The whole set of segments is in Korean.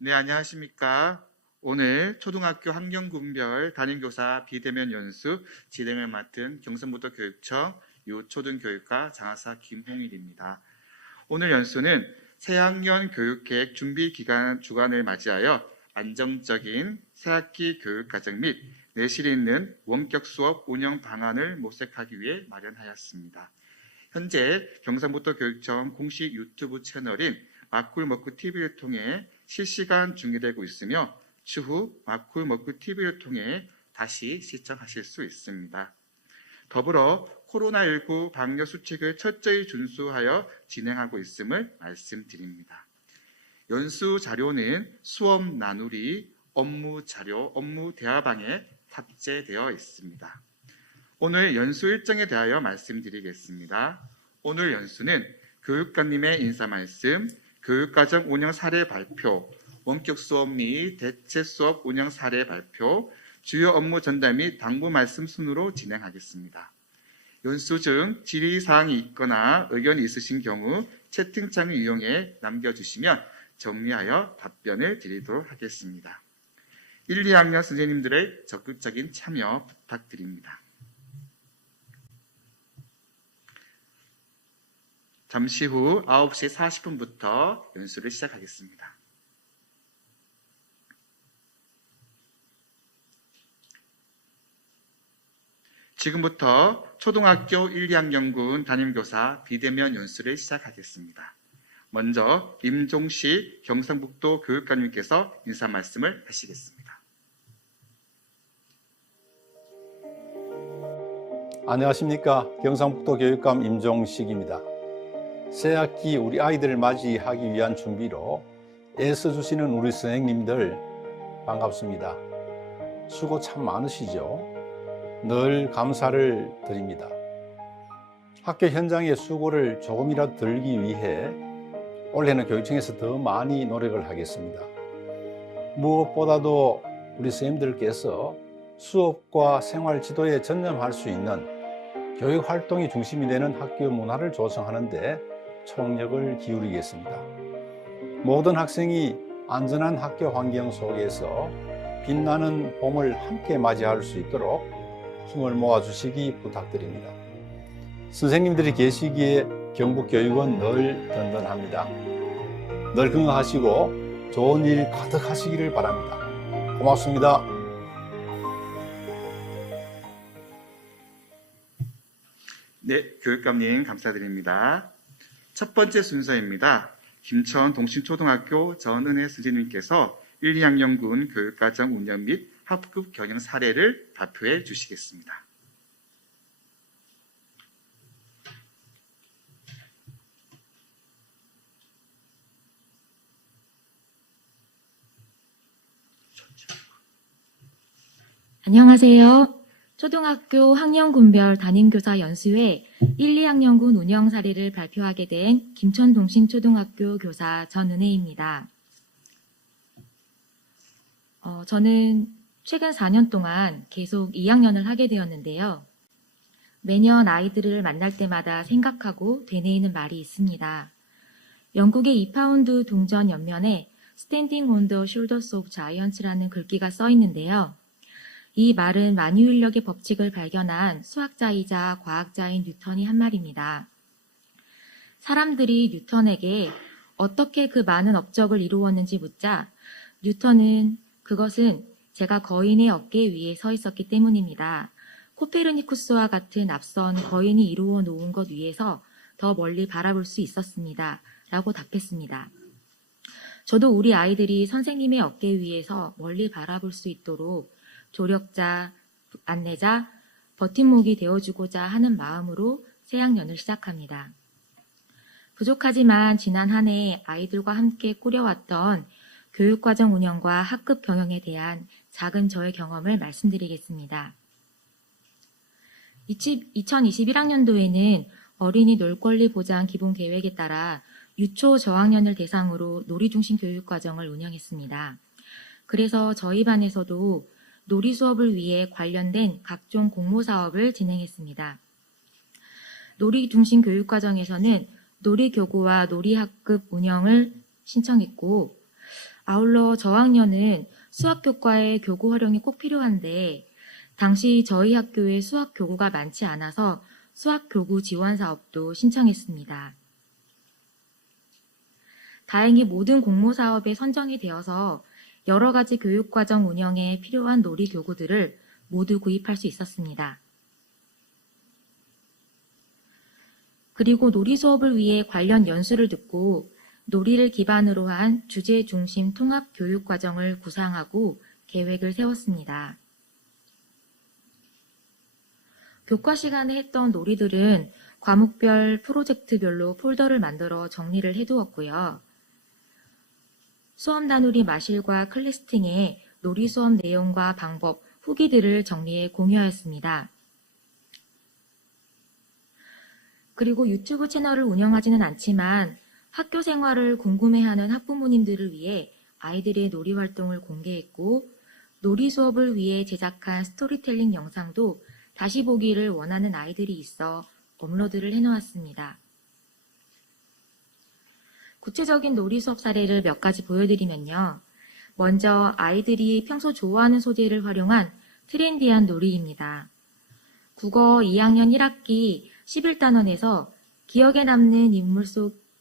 네, 안녕하십니까. 오늘 초등학교 학년군별 담임교사 비대면 연수 진행을 맡은 경상북도 교육청 유초등교육과 장학사 김홍일입니다. 오늘 연수는 새학년 교육계획 준비 기간 주간을 맞이하여 안정적인 새학기 교육과정 및 내실 있는 원격 수업 운영 방안을 모색하기 위해 마련하였습니다. 현재 경상북도 교육청 공식 유튜브 채널인 마쿨먹구 TV를 통해 실시간 중계되고 있으며 추후 마쿨먹구 TV를 통해 다시 시청하실 수 있습니다. 더불어 코로나19 방역 수칙을 철저히 준수하여 진행하고 있음을 말씀드립니다. 연수 자료는 수업 나누리, 업무 자료, 업무 대화방에 탑재되어 있습니다. 오늘 연수 일정에 대하여 말씀드리겠습니다. 오늘 연수는 교육감님의 인사 말씀, 교육과정 운영 사례 발표, 원격 수업 및 대체 수업 운영 사례 발표, 주요 업무 전달 및 당부 말씀 순으로 진행하겠습니다. 연수 중 질의사항이 있거나 의견이 있으신 경우 채팅창을 이용해 남겨주시면 정리하여 답변을 드리도록 하겠습니다. 1, 2학년 선생님들의 적극적인 참여 부탁드립니다. 잠시 후 9시 40분부터 연수를 시작하겠습니다. 지금부터 초등학교 1, 2학년군 담임교사 비대면 연수를 시작하겠습니다. 먼저 임종식 경상북도 교육감님께서 인사 말씀을 하시겠습니다. 안녕하십니까. 경상북도 교육감 임종식입니다. 새학기 우리 아이들을 맞이하기 위한 준비로 애써주시는 우리 선생님들 반갑습니다. 수고 참 많으시죠? 늘 감사를 드립니다. 학교 현장의 수고를 조금이라도 덜기 위해 올해는 교육청에서 더 많이 노력을 하겠습니다. 무엇보다도 우리 선생님들께서 수업과 생활 지도에 전념할 수 있는 교육 활동이 중심이 되는 학교 문화를 조성하는 데 총력을 기울이겠습니다. 모든 학생이 안전한 학교 환경 속에서 빛나는 봄을 함께 맞이할 수 있도록 힘을 모아주시기 부탁드립니다. 선생님들이 계시기에 경북교육은 늘 든든합니다. 늘 건강하시고 좋은 일 가득하시기를 바랍니다. 고맙습니다. 네, 교육감님 감사드립니다. 첫 번째 순서입니다. 김천 동신초등학교 전은혜 선생님께서 1, 2학년군 교육과정 운영 및 학급 경영 사례를 발표해 주시겠습니다. 안녕하세요. 초등학교 학년군별 담임교사 연수회 1, 2학년군 운영 사례를 발표하게 된 김천동신초등학교 교사 전은혜입니다. 저는 최근 4년 동안 계속 2학년을 하게 되었는데요. 매년 아이들을 만날 때마다 생각하고 되뇌이는 말이 있습니다. 영국의 2파운드 동전 옆면에 Standing on the Shoulders of Giants라는 글귀가 써 있는데요. 이 말은 만유인력의 법칙을 발견한 수학자이자 과학자인 뉴턴이 한 말입니다. 사람들이 뉴턴에게 어떻게 그 많은 업적을 이루었는지 묻자 뉴턴은 그것은 제가 거인의 어깨 위에 서 있었기 때문입니다. 코페르니쿠스와 같은 앞선 거인이 이루어 놓은 것 위에서 더 멀리 바라볼 수 있었습니다. 라고 답했습니다. 저도 우리 아이들이 선생님의 어깨 위에서 멀리 바라볼 수 있도록 조력자, 안내자, 버팀목이 되어주고자 하는 마음으로 새학년을 시작합니다. 부족하지만 지난 한 해 아이들과 함께 꾸려왔던 교육과정 운영과 학급 경영에 대한 작은 저의 경험을 말씀드리겠습니다. 2021학년도에는 어린이 놀권리 보장 기본 계획에 따라 유초 저학년을 대상으로 놀이 중심 교육과정을 운영했습니다. 그래서 저희 반에서도 놀이 수업을 위해 관련된 각종 공모 사업을 진행했습니다. 놀이 중심 교육과정에서는 놀이 교구와 놀이 학급 운영을 신청했고 아울러 저학년은 수학 교과의 교구 활용이 꼭 필요한데 당시 저희 학교에 수학 교구가 많지 않아서 수학 교구 지원 사업도 신청했습니다. 다행히 모든 공모 사업에 선정이 되어서 여러 가지 교육과정 운영에 필요한 놀이 교구들을 모두 구입할 수 있었습니다. 그리고 놀이 수업을 위해 관련 연수를 듣고 놀이를 기반으로 한 주제 중심 통합 교육 과정을 구상하고 계획을 세웠습니다. 교과 시간에 했던 놀이들은 과목별 프로젝트별로 폴더를 만들어 정리를 해두었고요. 수업 나누리 마실과 클래스팅에 놀이 수업 내용과 방법, 후기들을 정리해 공유하였습니다. 그리고 유튜브 채널을 운영하지는 않지만 학교 생활을 궁금해하는 학부모님들을 위해 아이들의 놀이 활동을 공개했고 놀이 수업을 위해 제작한 스토리텔링 영상도 다시 보기를 원하는 아이들이 있어 업로드를 해놓았습니다. 구체적인 놀이 수업 사례를 몇 가지 보여드리면요. 먼저 아이들이 평소 좋아하는 소재를 활용한 트렌디한 놀이입니다. 국어 2학년 1학기 11단원에서 기억에 남는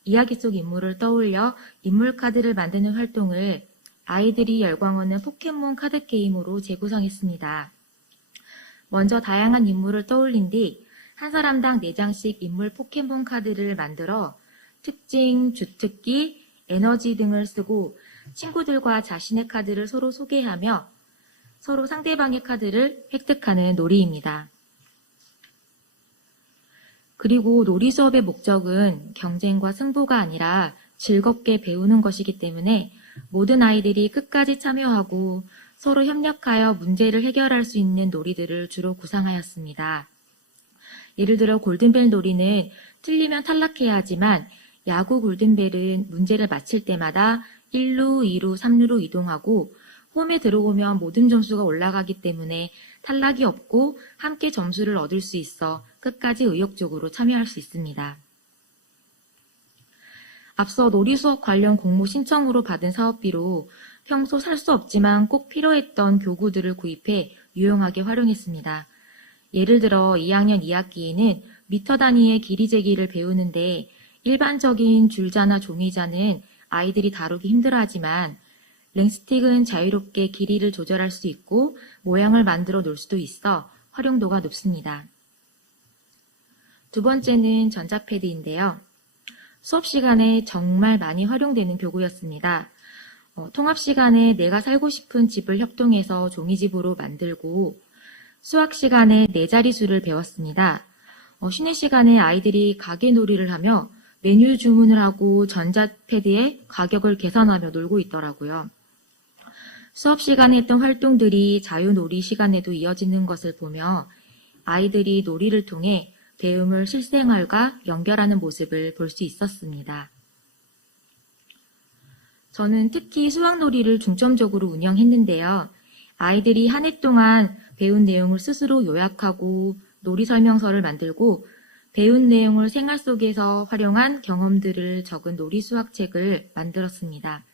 이야기 속 인물을 떠올려 인물 카드를 만드는 활동을 아이들이 열광하는 포켓몬 카드 게임으로 재구성했습니다. 먼저 다양한 인물을 떠올린 뒤 한 사람당 4장씩 인물 포켓몬 카드를 만들어 특징, 주특기, 에너지 등을 쓰고 친구들과 자신의 카드를 서로 소개하며 서로 상대방의 카드를 획득하는 놀이입니다. 그리고 놀이 수업의 목적은 경쟁과 승부가 아니라 즐겁게 배우는 것이기 때문에 모든 아이들이 끝까지 참여하고 서로 협력하여 문제를 해결할 수 있는 놀이들을 주로 구상하였습니다. 예를 들어 골든벨 놀이는 틀리면 탈락해야 하지만 야구 골든벨은 문제를 맞힐 때마다 1루, 2루, 3루로 이동하고 홈에 들어오면 모든 점수가 올라가기 때문에 탈락이 없고 함께 점수를 얻을 수 있어 끝까지 의욕적으로 참여할 수 있습니다. 앞서 놀이 수업 관련 공모 신청으로 받은 사업비로 평소 살 수 없지만 꼭 필요했던 교구들을 구입해 유용하게 활용했습니다. 예를 들어 2학년 2학기에는 미터 단위의 길이 재기를 배우는데 일반적인 줄자나 종이자는 아이들이 다루기 힘들어하지만 랭스틱은 자유롭게 길이를 조절할 수 있고 모양을 만들어 놓을 수도 있어 활용도가 높습니다. 두 번째는 전자패드인데요. 수업 시간에 정말 많이 활용되는 교구였습니다. 통합 시간에 내가 살고 싶은 집을 협동해서 종이집으로 만들고 수학 시간에 4자릿수를 배웠습니다. 쉬는 시간에 아이들이 가게놀이를 하며 메뉴 주문을 하고 전자패드에 가격을 계산하며 놀고 있더라고요. 수업 시간에 했던 활동들이 자유놀이 시간에도 이어지는 것을 보며 아이들이 놀이를 통해 배움을 실생활과 연결하는 모습을 볼 수 있었습니다. 저는 특히 수학놀이를 중점적으로 운영했는데요. 아이들이 한 해 동안 배운 내용을 스스로 요약하고 놀이 설명서를 만들고 배운 내용을 생활 속에서 활용한 경험들을 적은 놀이 수학책을 만들었습니다.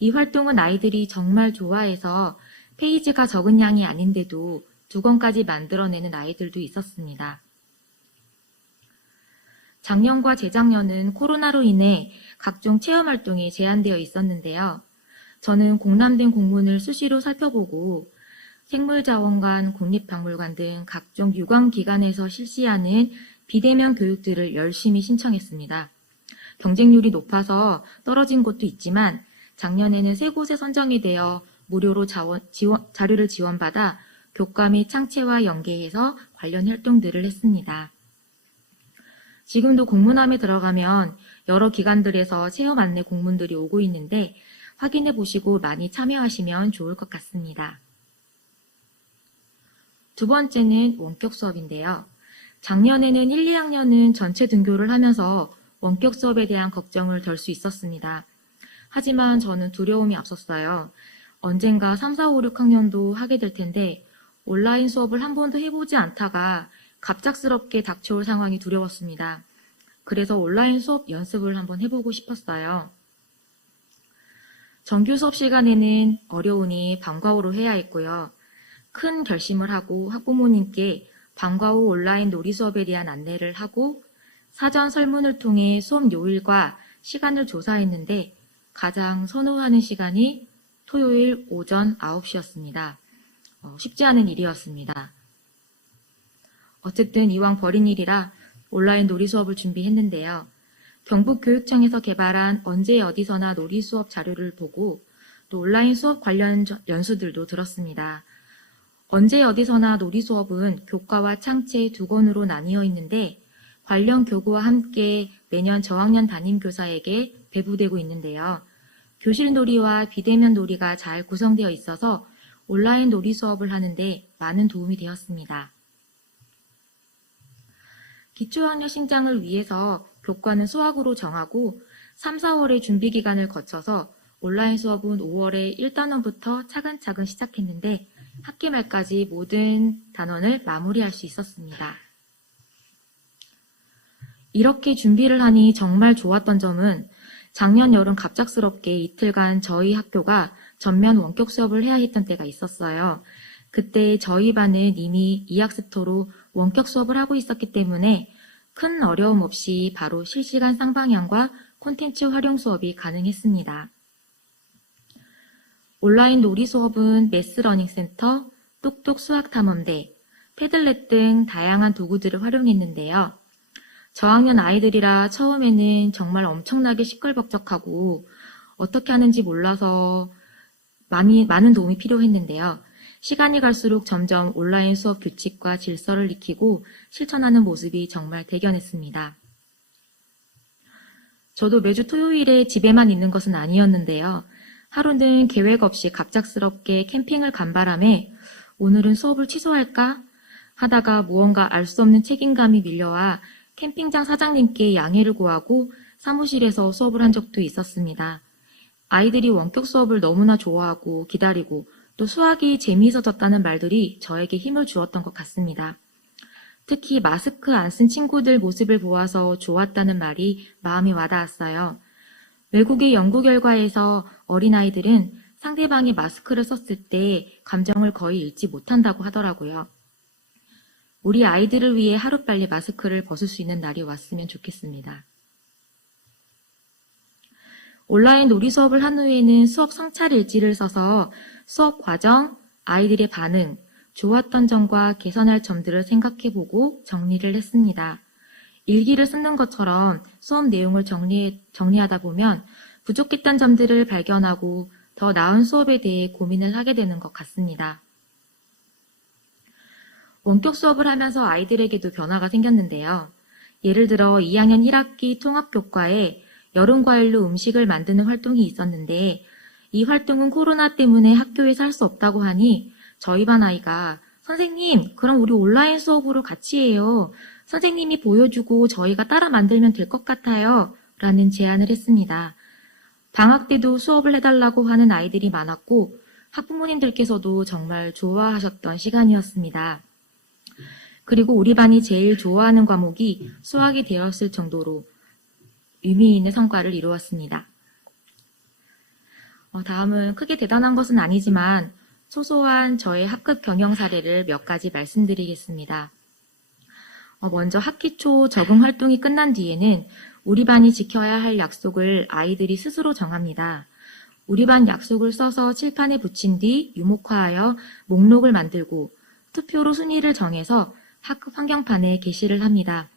이 활동은 아이들이 정말 좋아해서 페이지가 적은 양이 아닌데도 2권까지 만들어내는 아이들도 있었습니다. 작년과 재작년은 코로나로 인해 각종 체험활동이 제한되어 있었는데요. 저는 공람된 공문을 수시로 살펴보고 생물자원관, 국립박물관 등 각종 유관기관에서 실시하는 비대면 교육들을 열심히 신청했습니다. 경쟁률이 높아서 떨어진 곳도 있지만 작년에는 3곳에 선정이 되어 무료로 자료를 지원받아 교과 및 창체와 연계해서 관련 활동들을 했습니다. 지금도 공문함에 들어가면 여러 기관들에서 체험 안내 공문들이 오고 있는데 확인해 보시고 많이 참여하시면 좋을 것 같습니다. 두 번째는 원격 수업인데요. 작년에는 1, 2학년은 전체 등교를 하면서 원격 수업에 대한 걱정을 덜 수 있었습니다. 하지만 저는 두려움이 앞섰어요. 언젠가 3, 4, 5, 6학년도 하게 될 텐데 온라인 수업을 한 번도 해보지 않다가 갑작스럽게 닥쳐올 상황이 정규 수업 시간에는 어려우니 방과 후로 해야 했고요. 큰 결심을 하고 학부모님께 방과 후 온라인 놀이 수업에 대한 안내를 하고 사전 설문을 통해 수업 요일과 시간을 조사했는데 가장 선호하는 시간이 토요일 오전 9시였습니다. 쉽지 않은 일이었습니다. 어쨌든 이왕 벌인 일이라 온라인 놀이 수업을 준비했는데요. 경북교육청에서 개발한 언제 어디서나 놀이 수업 자료를 보고 또 온라인 수업 관련 연수들도 들었습니다. 언제 어디서나 놀이 수업은 교과와 창체 두 권으로 나뉘어 있는데 관련 교구와 함께 매년 저학년 담임교사에게 배부되고 있는데요. 교실 놀이와 비대면 놀이가 잘 구성되어 있어서 온라인 놀이 수업을 하는데 많은 도움이 되었습니다. 기초학력 신장을 위해서 교과는 수학으로 정하고 3, 4월의 준비 기간을 거쳐서 온라인 수업은 5월에 1단원부터 차근차근 시작했는데 학기 말까지 모든 단원을 마무리할 수 있었습니다. 이렇게 준비를 하니 정말 좋았던 점은 작년 여름 갑작스럽게 이틀간 저희 학교가 전면 원격 수업을 해야 했던 때가 있었어요. 그때 저희 반은 이미 이학스토로 원격 수업을 하고 있었기 때문에 큰 어려움 없이 바로 실시간 쌍방향과 콘텐츠 활용 수업이 가능했습니다. 온라인 놀이 수업은 매스러닝센터, 똑똑 수학탐험대, 패들렛 등 다양한 도구들을 활용했는데요. 저학년 아이들이라 처음에는 정말 엄청나게 시끌벅적하고 어떻게 하는지 몰라서 많은 도움이 필요했는데요. 시간이 갈수록 점점 온라인 수업 규칙과 질서를 익히고 실천하는 모습이 정말 대견했습니다. 저도 매주 토요일에 집에만 있는 것은 아니었는데요. 하루는 계획 없이 갑작스럽게 캠핑을 간 바람에 오늘은 수업을 취소할까 하다가 무언가 알 수 없는 책임감이 밀려와 캠핑장 사장님께 양해를 구하고 사무실에서 수업을 한 적도 있었습니다. 아이들이 원격 수업을 너무나 좋아하고 기다리고 또 수학이 재미있어졌다는 말들이 저에게 힘을 주었던 것 같습니다. 특히 마스크 안 쓴 친구들 모습을 보아서 좋았다는 말이 마음에 와닿았어요. 외국의 연구 결과에서 어린아이들은 상대방이 마스크를 썼을 때 감정을 거의 읽지 못한다고 하더라고요. 우리 아이들을 위해 하루빨리 마스크를 벗을 수 있는 날이 왔으면 좋겠습니다. 온라인 놀이 수업을 한 후에는 수업 성찰 일지를 써서 수업 과정, 아이들의 반응, 좋았던 점과 개선할 점들을 생각해보고 정리를 했습니다. 일기를 쓰는 것처럼 수업 내용을 정리하다 보면 부족했던 점들을 발견하고 더 나은 수업에 대해 고민을 하게 되는 것 같습니다. 원격 수업을 하면서 아이들에게도 변화가 생겼는데요. 예를 들어 2학년 1학기 통합교과에 여름과일로 음식을 만드는 활동이 있었는데 이 활동은 코로나 때문에 학교에서 할 수 없다고 하니 저희 반 아이가 선생님, 그럼 우리 온라인 수업으로 같이 해요. 선생님이 보여주고 저희가 따라 만들면 될 것 같아요. 라는 제안을 했습니다. 방학 때도 수업을 해달라고 하는 아이들이 많았고 학부모님들께서도 정말 좋아하셨던 시간이었습니다. 그리고 우리 반이 제일 좋아하는 과목이 수학이 되었을 정도로 의미 있는 성과를 이루었습니다. 다음은 크게 대단한 것은 아니지만 소소한 저의 학급 경영 사례를 몇 가지 말씀드리겠습니다. 먼저 학기 초 적응 활동이 끝난 뒤에는 우리 반이 지켜야 할 약속을 아이들이 스스로 정합니다. 우리 반 약속을 써서 칠판에 붙인 뒤 유목화하여 목록을 만들고 투표로 순위를 정해서 학급 환경판에 게시를 합니다.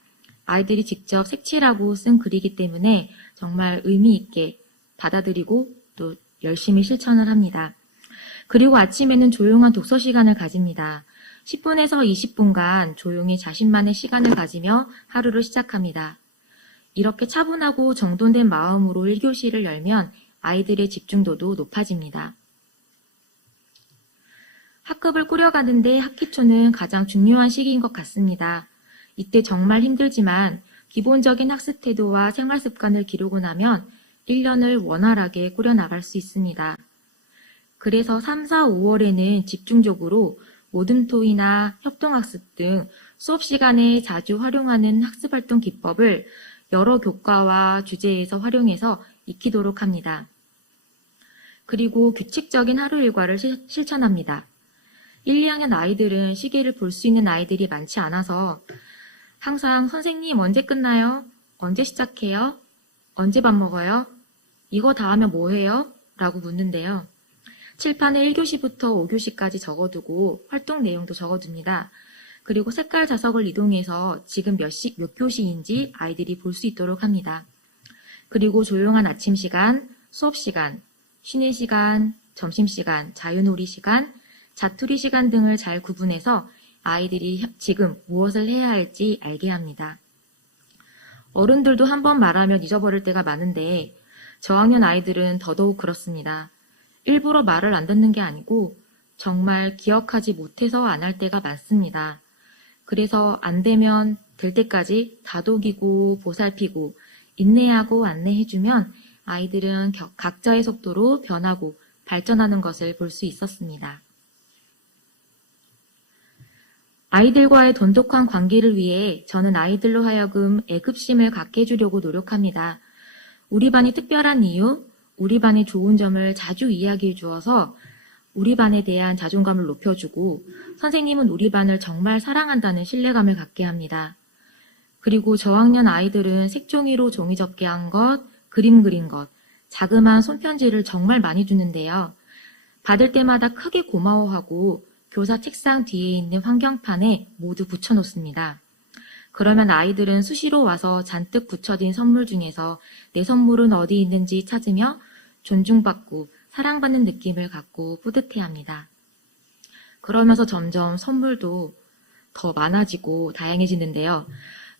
아이들이 직접 색칠하고 쓴 글이기 때문에 정말 의미 있게 받아들이고 또 열심히 실천을 합니다. 그리고 아침에는 조용한 독서 시간을 가집니다. 10분에서 20분간 조용히 자신만의 시간을 가지며 하루를 시작합니다. 이렇게 차분하고 정돈된 마음으로 1교시를 열면 아이들의 집중도도 높아집니다. 학급을 꾸려가는데 학기 초는 가장 중요한 시기인 것 같습니다. 이때 정말 힘들지만 기본적인 학습 태도와 생활 습관을 기르고 나면 1년을 원활하게 꾸려나갈 수 있습니다. 그래서 3, 4, 5월에는 집중적으로 모듬토이나 협동학습 등 수업 시간에 자주 활용하는 학습활동 기법을 여러 교과와 주제에서 활용해서 익히도록 합니다. 그리고 규칙적인 하루 일과를 실천합니다. 1, 2학년 아이들은 시계를 볼 수 있는 아이들이 많지 않아서 항상 선생님 언제 끝나요? 언제 시작해요? 언제 밥 먹어요? 이거 다 하면 뭐 해요? 라고 묻는데요. 칠판에 1교시부터 5교시까지 적어두고 활동 내용도 적어둡니다. 그리고 색깔 자석을 이동해서 지금 몇 교시인지 아이들이 볼 수 있도록 합니다. 그리고 조용한 아침 시간, 수업 시간, 쉬는 시간, 점심시간, 자유놀이 시간, 자투리 시간 등을 잘 구분해서 아이들이 지금 무엇을 해야 할지 알게 합니다. 어른들도 한번 말하면 잊어버릴 때가 많은데 저학년 아이들은 더더욱 그렇습니다. 일부러 말을 안 듣는 게 아니고 정말 기억하지 못해서 안 할 때가 많습니다. 그래서 안 되면 될 때까지 다독이고 보살피고 인내하고 안내해주면 아이들은 각자의 속도로 변하고 발전하는 것을 볼 수 있었습니다. 아이들과의 돈독한 관계를 위해 저는 아이들로 하여금 애급심을 갖게 해주려고 노력합니다. 우리 반이 특별한 이유, 우리 반의 좋은 점을 자주 이야기해 주어서 우리 반에 대한 자존감을 높여주고 선생님은 우리 반을 정말 사랑한다는 신뢰감을 갖게 합니다. 그리고 저학년 아이들은 색종이로 종이 접게 한 것, 그림 그린 것, 자그마한 손편지를 정말 많이 주는데요. 받을 때마다 크게 고마워하고 교사 책상 뒤에 있는 환경판에 모두 붙여놓습니다. 그러면 아이들은 수시로 와서 잔뜩 붙여진 선물 중에서 내 선물은 어디 있는지 찾으며 존중받고 사랑받는 느낌을 갖고 뿌듯해합니다. 그러면서 점점 선물도 더 많아지고 다양해지는데요.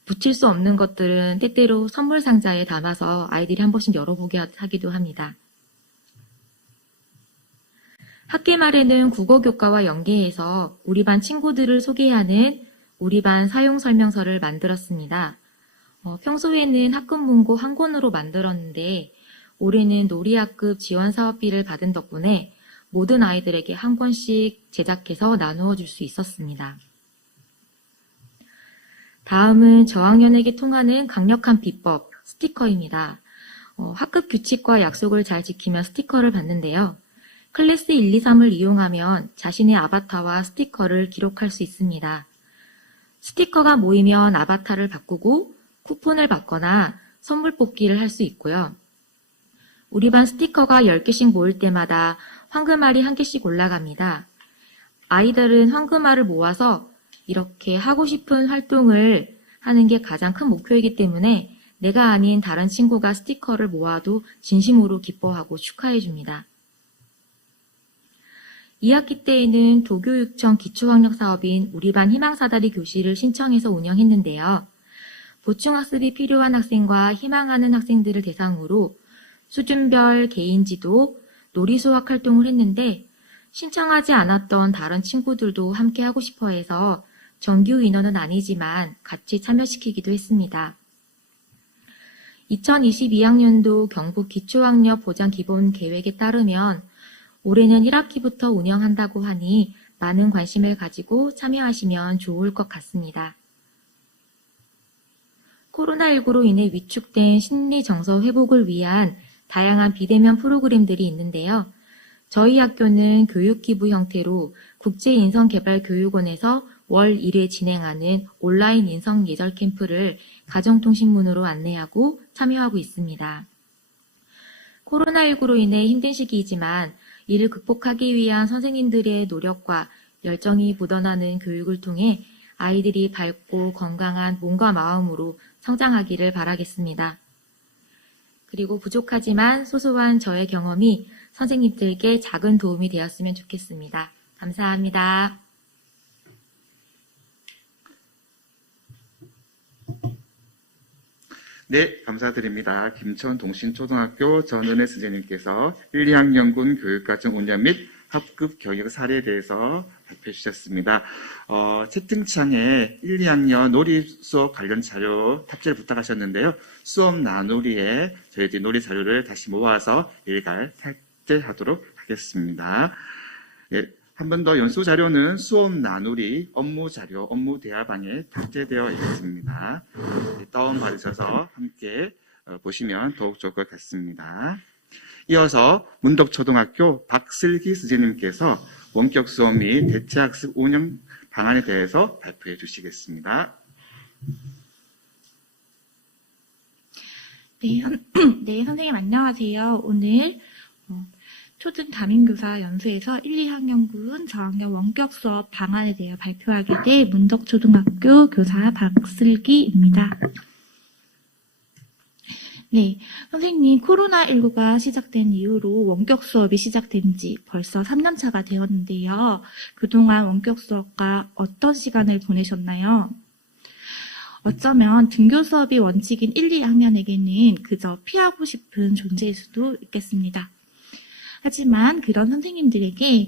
붙일 수 없는 것들은 때때로 선물 상자에 담아서 아이들이 한 번씩 열어보게 하기도 합니다. 학기 말에는 국어 교과와 연계해서 우리 반 친구들을 소개하는 우리 반 사용 설명서를 만들었습니다. 평소에는 학급 문고 한 권으로 만들었는데 올해는 놀이학급 지원 사업비를 받은 덕분에 모든 아이들에게 한 권씩 제작해서 나누어 줄 수 있었습니다. 다음은 저학년에게 통하는 강력한 비법, 스티커입니다. 학급 규칙과 약속을 잘 지키면 스티커를 받는데요. 클래스 1, 2, 3을 이용하면 자신의 아바타와 스티커를 기록할 수 있습니다. 스티커가 모이면 아바타를 바꾸고 쿠폰을 받거나 선물 뽑기를 할 수 있고요. 우리 반 스티커가 10개씩 모일 때마다 황금알이 1개씩 올라갑니다. 아이들은 황금알을 모아서 이렇게 하고 싶은 활동을 하는 게 가장 큰 목표이기 때문에 내가 아닌 다른 친구가 스티커를 모아도 진심으로 기뻐하고 축하해 줍니다. 2학기 때에는 도교육청 기초학력 사업인 우리 반 희망사다리 교실을 신청해서 운영했는데요. 보충학습이 필요한 학생과 희망하는 학생들을 대상으로 수준별 개인지도, 놀이수학 활동을 했는데 신청하지 않았던 다른 친구들도 함께 하고 싶어 해서 정규 인원은 아니지만 같이 참여시키기도 했습니다. 2022학년도 경북 기초학력 보장 기본 계획에 따르면 올해는 1학기부터 운영한다고 하니 많은 관심을 가지고 참여하시면 좋을 것 같습니다. 코로나19로 인해 위축된 심리 정서 회복을 위한 다양한 비대면 프로그램들이 있는데요. 저희 학교는 교육기부 형태로 국제인성개발교육원에서 월 1회 진행하는 온라인 인성 예절 캠프를 가정통신문으로 안내하고 참여하고 있습니다. 코로나19로 인해 힘든 시기이지만 이를 극복하기 위한 선생님들의 노력과 열정이 묻어나는 교육을 통해 아이들이 밝고 건강한 몸과 마음으로 성장하기를 바라겠습니다. 그리고 부족하지만 소소한 저의 경험이 선생님들께 작은 도움이 되었으면 좋겠습니다. 감사합니다. 네, 감사드립니다. 김천 동신초등학교 전은혜 선생님께서 1, 2학년군 교육과정 운영 및 합급 교육 사례에 대해서 발표해 주셨습니다. 채팅창에 1, 2학년 놀이 수업 관련 자료 탑재를 부탁하셨는데요. 수업 나누리에 저희들이 놀이 자료를 다시 모아서 일괄 탑재하도록 하겠습니다. 네, 한 번 더 연수 자료는 수업 나누리 업무 자료, 업무 대화방에 탑재되어 있습니다. 네, 다운받으셔서 함께 보시면 더욱 좋을 것 같습니다. 이어서 문덕초등학교 박슬기 스제님께서 원격 수업 및 대체학습 운영 방안에 대해서 발표해 주시겠습니다. 네, 선생님 안녕하세요. 오늘 초등 담임교사 연수에서 1, 2학년군 저학년 원격 수업 방안에 대해 발표하게 될 문덕초등학교 교사 박슬기입니다. 네, 선생님 코로나19가 시작된 이후로 원격 수업이 시작된 지 벌써 3년차가 되었는데요. 그동안 원격 수업과 어떤 시간을 보내셨나요? 어쩌면 등교 수업이 원칙인 1, 2학년에게는 그저 피하고 싶은 존재일 수도 있겠습니다. 하지만 그런 선생님들에게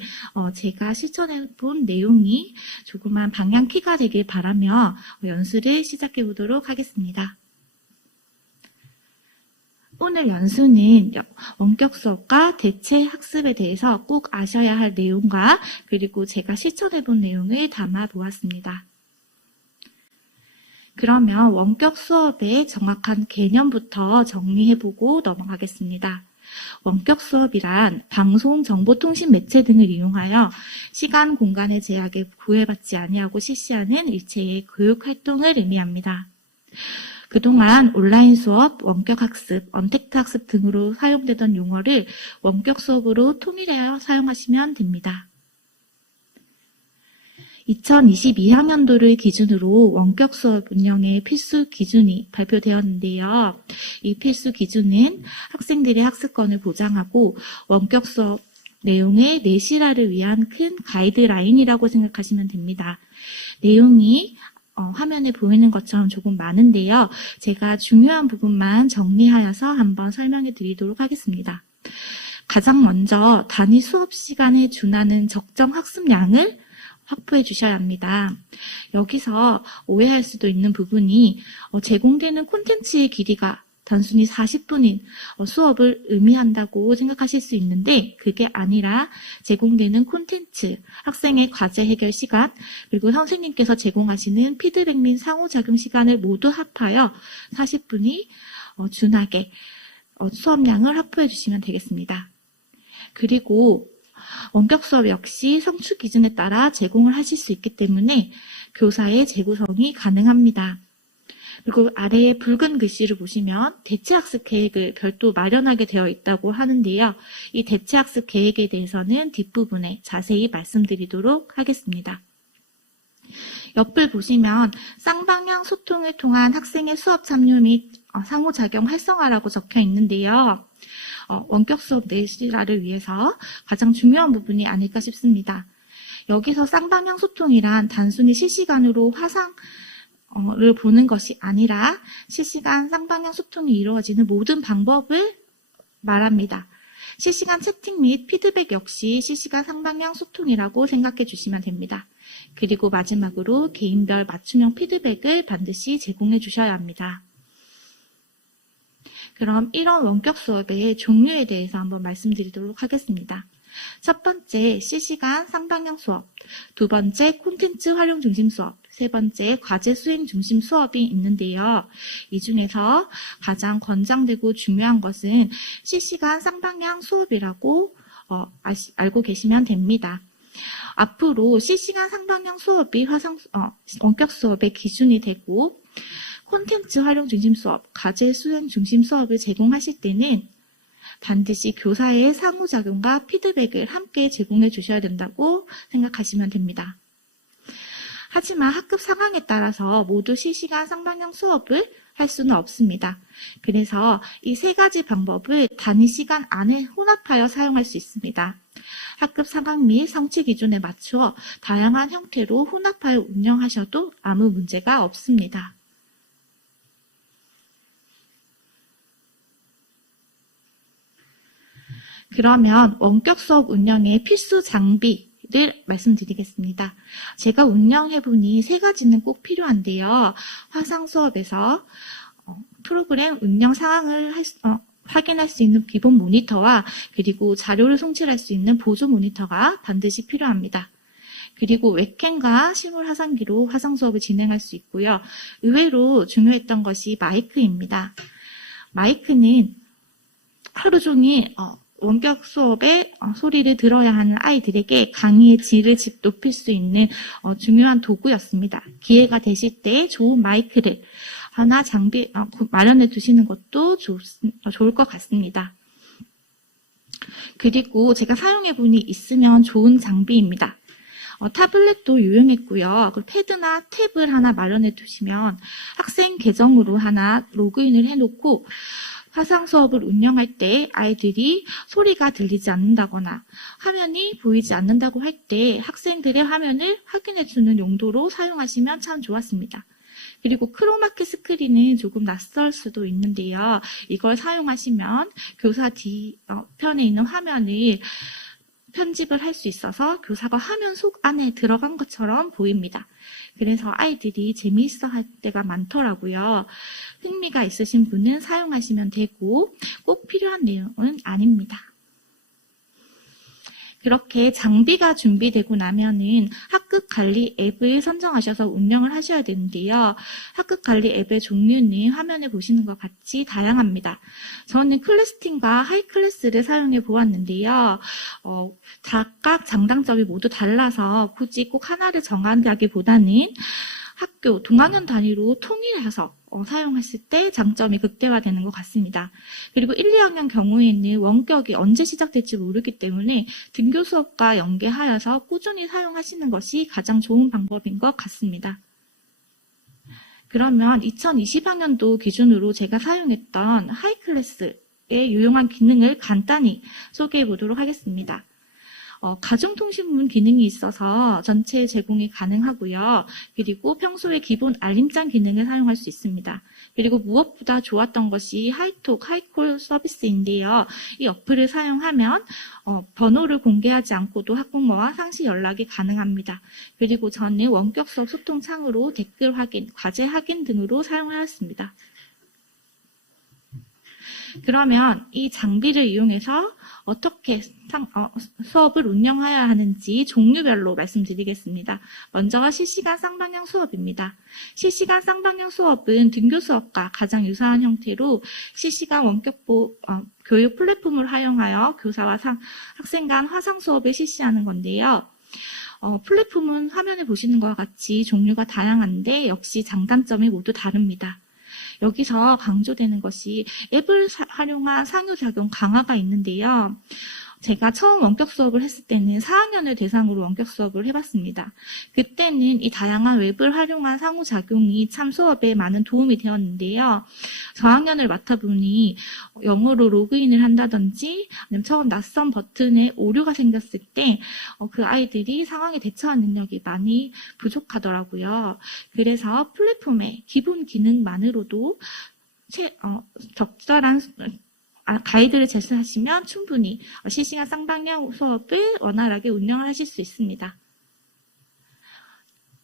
제가 실천해 본 내용이 조그만 방향키가 되길 바라며 연수를 시작해 보도록 하겠습니다. 오늘 연수는 원격 수업과 대체 학습에 대해서 꼭 아셔야 할 내용과 그리고 제가 실천해 본 내용을 담아 보았습니다. 그러면 원격 수업의 정확한 개념부터 정리해보고 넘어가겠습니다. 원격 수업이란 방송, 정보통신 매체 등을 이용하여 시간, 공간의 제약에 구애받지 아니하고 실시하는 일체의 교육 활동을 의미합니다. 그동안 온라인 수업, 원격 학습, 언택트 학습 등으로 사용되던 용어를 원격 수업으로 통일하여 사용하시면 됩니다. 2022학년도를 기준으로 원격 수업 운영의 필수 기준이 발표되었는데요. 이 필수 기준은 학생들의 학습권을 보장하고 원격 수업 내용의 내실화를 위한 큰 가이드라인이라고 생각하시면 됩니다. 내용이 화면에 보이는 것처럼 조금 많은데요. 제가 중요한 부분만 정리하여서 한번 설명해 드리도록 하겠습니다. 가장 먼저 단위 수업 시간에 준하는 적정 학습량을 확보해 주셔야 합니다. 여기서 오해할 수도 있는 부분이 제공되는 콘텐츠의 길이가 단순히 40분인 수업을 의미한다고 생각하실 수 있는데 그게 아니라 제공되는 콘텐츠, 학생의 과제 해결 시간, 그리고 선생님께서 제공하시는 피드백 및 상호작용 시간을 모두 합하여 40분이 준하게 수업량을 확보해 주시면 되겠습니다. 그리고 원격 수업 역시 성취 기준에 따라 제공을 하실 수 있기 때문에 교사의 재구성이 가능합니다. 그리고 아래에 붉은 글씨를 보시면 대체학습 계획을 별도 마련하게 되어 있다고 하는데요. 이 대체학습 계획에 대해서는 뒷부분에 자세히 말씀드리도록 하겠습니다. 옆을 보시면 쌍방향 소통을 통한 학생의 수업 참여 및 상호작용 활성화라고 적혀 있는데요. 원격 수업 내실화를 위해서 가장 중요한 부분이 아닐까 싶습니다. 여기서 쌍방향 소통이란 단순히 실시간으로 화상을 보는 것이 아니라 실시간 쌍방향 소통이 이루어지는 모든 방법을 말합니다. 실시간 채팅 및 피드백 역시 실시간 쌍방향 소통이라고 생각해 주시면 됩니다. 그리고 마지막으로 개인별 맞춤형 피드백을 반드시 제공해 주셔야 합니다. 그럼 이런 원격 수업의 종류에 대해서 한번 말씀드리도록 하겠습니다. 첫 번째, 실시간 쌍방향 수업. 두 번째, 콘텐츠 활용 중심 수업. 세 번째, 과제 수행 중심 수업이 있는데요. 이 중에서 가장 권장되고 중요한 것은 실시간 쌍방향 수업이라고 알고 계시면 됩니다. 앞으로 실시간 쌍방향 수업이 원격 수업의 기준이 되고 콘텐츠 활용 중심 수업, 과제 수행 중심 수업을 제공하실 때는 반드시 교사의 상호작용과 피드백을 함께 제공해 주셔야 된다고 생각하시면 됩니다. 하지만 학급 상황에 따라서 모두 실시간 쌍방향 수업을 할 수는 없습니다. 그래서 이 세 가지 방법을 단위 시간 안에 혼합하여 사용할 수 있습니다. 학급 상황 및 성취 기준에 맞추어 다양한 형태로 혼합하여 운영하셔도 아무 문제가 없습니다. 그러면 원격 수업 운영의 필수 장비를 말씀드리겠습니다. 제가 운영해보니 세 가지는 꼭 필요한데요. 화상 수업에서 프로그램 운영 상황을 확인할 수 있는 기본 모니터와 그리고 자료를 송출할 수 있는 보조 모니터가 반드시 필요합니다. 그리고 웹캠과 실물 화상기로 화상 수업을 진행할 수 있고요. 의외로 중요했던 것이 마이크입니다. 마이크는 하루 종일 원격 수업에 소리를 들어야 하는 아이들에게 강의의 질을 높일 수 있는 중요한 도구였습니다. 기회가 되실 때 좋은 마이크를 하나 마련해 두시는 것도 좋을 것 같습니다. 그리고 제가 사용해 보니 있으면 좋은 장비입니다. 타블렛도 유용했고요. 그리고 패드나 탭을 하나 마련해 두시면 학생 계정으로 하나 로그인을 해놓고 화상 수업을 운영할 때 아이들이 소리가 들리지 않는다거나 화면이 보이지 않는다고 할 때 학생들의 화면을 확인해 주는 용도로 사용하시면 참 좋았습니다. 그리고 크로마키 스크린은 조금 낯설 수도 있는데요. 이걸 사용하시면 교사 뒤편에 있는 화면을 편집을 할 수 있어서 교사가 화면 속 안에 들어간 것처럼 보입니다. 그래서 아이들이 재미있어 할 때가 많더라고요. 흥미가 있으신 분은 사용하시면 되고 꼭 필요한 내용은 아닙니다. 그렇게 장비가 준비되고 나면은 학급 관리 앱을 선정하셔서 운영을 하셔야 되는데요. 학급 관리 앱의 종류는 화면에 보시는 것 같이 다양합니다. 저는 클래스팀과 하이클래스를 사용해 보았는데요. 각각 장단점이 모두 달라서 굳이 꼭 하나를 정한다기보다는 학교 동학년 단위로 통일해서 사용했을 때 장점이 극대화되는 것 같습니다. 그리고 1, 2학년 경우에는 원격이 언제 시작될지 모르기 때문에 등교 수업과 연계하여서 꾸준히 사용하시는 것이 가장 좋은 방법인 것 같습니다. 그러면 2020학년도 기준으로 제가 사용했던 하이클래스의 유용한 기능을 간단히 소개해 보도록 하겠습니다. 가정통신문 기능이 있어서 전체 제공이 가능하고요. 그리고 평소에 기본 알림장 기능을 사용할 수 있습니다. 그리고 무엇보다 좋았던 것이 하이톡, 하이콜 서비스인데요. 이 어플을 사용하면 번호를 공개하지 않고도 학부모와 상시 연락이 가능합니다. 그리고 저는 원격 수업 소통 창으로 댓글 확인, 과제 확인 등으로 사용하였습니다. 그러면 이 장비를 이용해서 어떻게 수업을 운영해야 하는지 종류별로 말씀드리겠습니다. 먼저 실시간 쌍방향 수업입니다. 실시간 쌍방향 수업은 등교 수업과 가장 유사한 형태로 실시간 원격 교육 플랫폼을 활용하여 교사와 학생 간 화상 수업을 실시하는 건데요. 플랫폼은 화면에 보시는 것과 같이 종류가 다양한데 역시 장단점이 모두 다릅니다. 여기서 강조되는 것이 앱을 활용한 상호작용 강화가 있는데요. 제가 처음 원격 수업을 했을 때는 4학년을 대상으로 원격 수업을 해봤습니다. 그때는 이 다양한 웹을 활용한 상호작용이 참 수업에 많은 도움이 되었는데요. 저학년을 맡아보니 영어로 로그인을 한다든지 아니면 처음 낯선 버튼에 오류가 생겼을 때 그 아이들이 상황에 대처한 능력이 많이 부족하더라고요. 그래서 플랫폼의 기본 기능만으로도 적절한 가이드를 제시하시면 충분히 실시간 쌍방향 수업을 원활하게 운영을 하실 수 있습니다.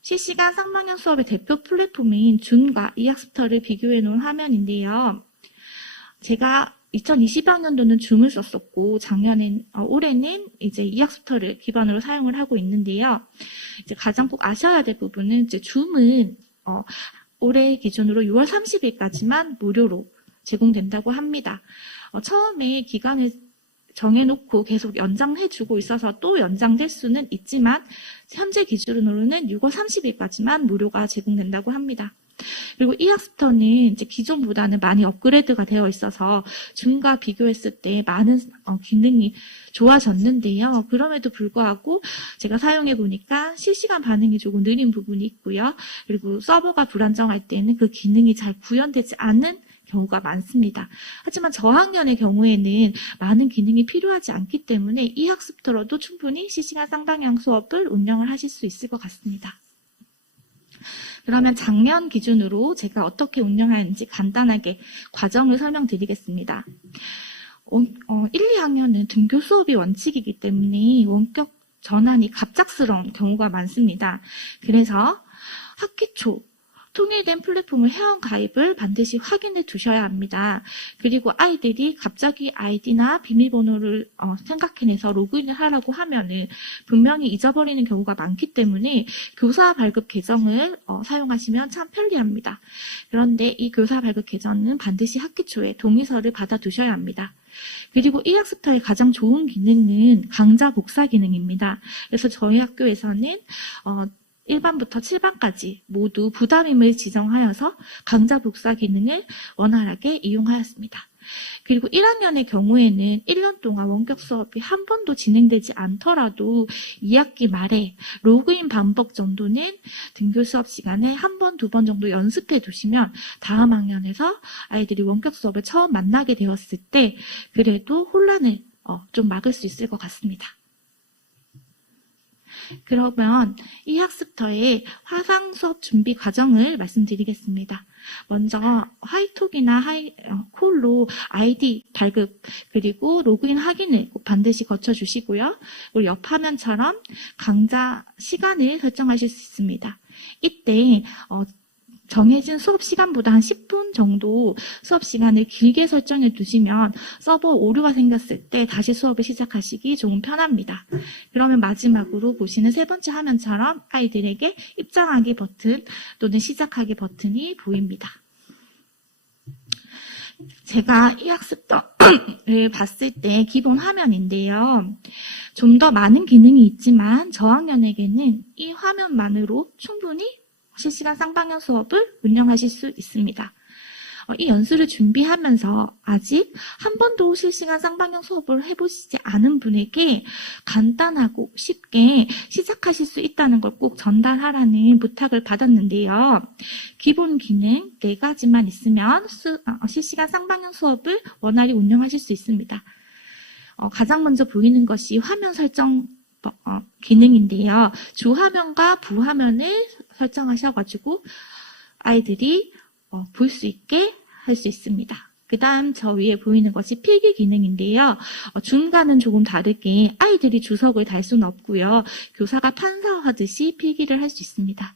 실시간 쌍방향 수업의 대표 플랫폼인 줌과 이학습터를 비교해 놓은 화면인데요. 제가 2020학년도는 줌을 썼었고 올해는 이제 이학습터를 기반으로 사용을 하고 있는데요. 이제 가장 꼭 아셔야 될 부분은 이제 줌은 올해 기준으로 6월 30일까지만 무료로 제공된다고 합니다. 처음에 기간을 정해놓고 계속 연장해주고 있어서 또 연장될 수는 있지만 현재 기준으로는 6월 30일까지만 무료가 제공된다고 합니다. 그리고 이학습터는 이제 기존보다는 많이 업그레이드가 되어 있어서 줌과 비교했을 때 많은 기능이 좋아졌는데요. 그럼에도 불구하고 제가 사용해 보니까 실시간 반응이 조금 느린 부분이 있고요. 그리고 서버가 불안정할 때는 그 기능이 잘 구현되지 않은 경우가 많습니다. 하지만 저학년의 경우에는 많은 기능이 필요하지 않기 때문에 이 학습터로도 충분히 실시간 쌍방향 수업을 운영을 하실 수 있을 것 같습니다. 그러면 작년 기준으로 제가 어떻게 운영하는지 간단하게 과정을 설명드리겠습니다. 1, 2학년은 등교 수업이 원칙이기 때문에 원격 전환이 갑작스러운 경우가 많습니다. 그래서 학기 초 통일된 플랫폼을 회원 가입을 반드시 확인해 두셔야 합니다. 그리고 아이들이 갑자기 아이디나 비밀번호를 생각해내서 로그인을 하라고 하면은 분명히 잊어버리는 경우가 많기 때문에 교사 발급 계정을 사용하시면 참 편리합니다. 그런데 이 교사 발급 계정은 반드시 학기 초에 동의서를 받아 두셔야 합니다. 그리고 이 학습터의 가장 좋은 기능은 강좌 복사 기능입니다. 그래서 저희 학교에서는 1반부터 7반까지 모두 부담임을 지정하여서 강좌 복사 기능을 원활하게 이용하였습니다. 그리고 1학년의 경우에는 1년 동안 원격 수업이 한 번도 진행되지 않더라도 2학기 말에 로그인 반복 정도는 등교 수업 시간에 한 번, 두 번 정도 연습해 두시면 다음 학년에서 아이들이 원격 수업을 처음 만나게 되었을 때 그래도 혼란을 좀 막을 수 있을 것 같습니다. 그러면 이 학습터의 화상 수업 준비 과정을 말씀드리겠습니다. 먼저 화이톡이나 콜로 아이디 발급 그리고 로그인 확인을 꼭 반드시 거쳐주시고요. 그리고 옆 화면처럼 강좌 시간을 설정하실 수 있습니다. 이때 정해진 수업 시간보다 한 10분 정도 수업 시간을 길게 설정해 두시면 서버 오류가 생겼을 때 다시 수업을 시작하시기 조금 편합니다. 그러면 마지막으로 보시는 세 번째 화면처럼 아이들에게 입장하기 버튼 또는 시작하기 버튼이 보입니다. 제가 이 학습터를 봤을 때 기본 화면인데요. 좀 더 많은 기능이 있지만 저학년에게는 이 화면만으로 충분히 실시간 쌍방향 수업을 운영하실 수 있습니다. 이 연수를 준비하면서 아직 한 번도 실시간 쌍방향 수업을 해보시지 않은 분에게 간단하고 쉽게 시작하실 수 있다는 걸 꼭 전달하라는 부탁을 받았는데요. 기본 기능 4가지만 있으면 실시간 쌍방향 수업을 원활히 운영하실 수 있습니다. 가장 먼저 보이는 것이 화면 설정 기능인데요. 주화면과 부화면을 설정하셔가지고 아이들이 볼 수 있게 할 수 있습니다. 그 다음 저 위에 보이는 것이 필기 기능인데요. 중간은 조금 다르게 아이들이 주석을 달 수는 없고요. 교사가 판사하듯이 필기를 할 수 있습니다.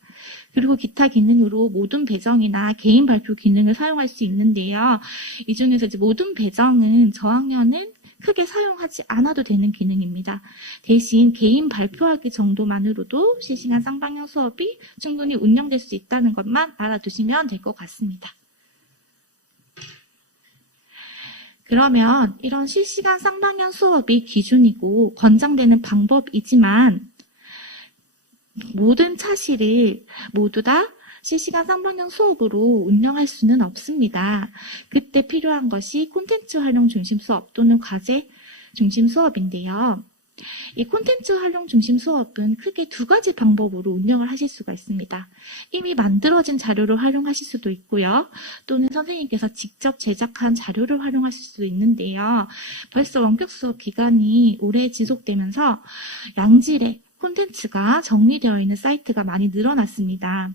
그리고 기타 기능으로 모든 배정이나 개인 발표 기능을 사용할 수 있는데요. 이 중에서 이제 모든 배정은 저학년은 크게 사용하지 않아도 되는 기능입니다. 대신 개인 발표하기 정도만으로도 실시간 쌍방향 수업이 충분히 운영될 수 있다는 것만 알아두시면 될 것 같습니다. 그러면 이런 실시간 쌍방향 수업이 기준이고 권장되는 방법이지만 모든 차시를 모두 다 실시간 쌍방향 수업으로 운영할 수는 없습니다. 그때 필요한 것이 콘텐츠 활용 중심 수업 또는 과제 중심 수업인데요. 이 콘텐츠 활용 중심 수업은 크게 2가지 방법으로 운영을 하실 수가 있습니다. 이미 만들어진 자료를 활용하실 수도 있고요. 또는 선생님께서 직접 제작한 자료를 활용하실 수도 있는데요. 벌써 원격 수업 기간이 오래 지속되면서 양질의 콘텐츠가 정리되어 있는 사이트가 많이 늘어났습니다.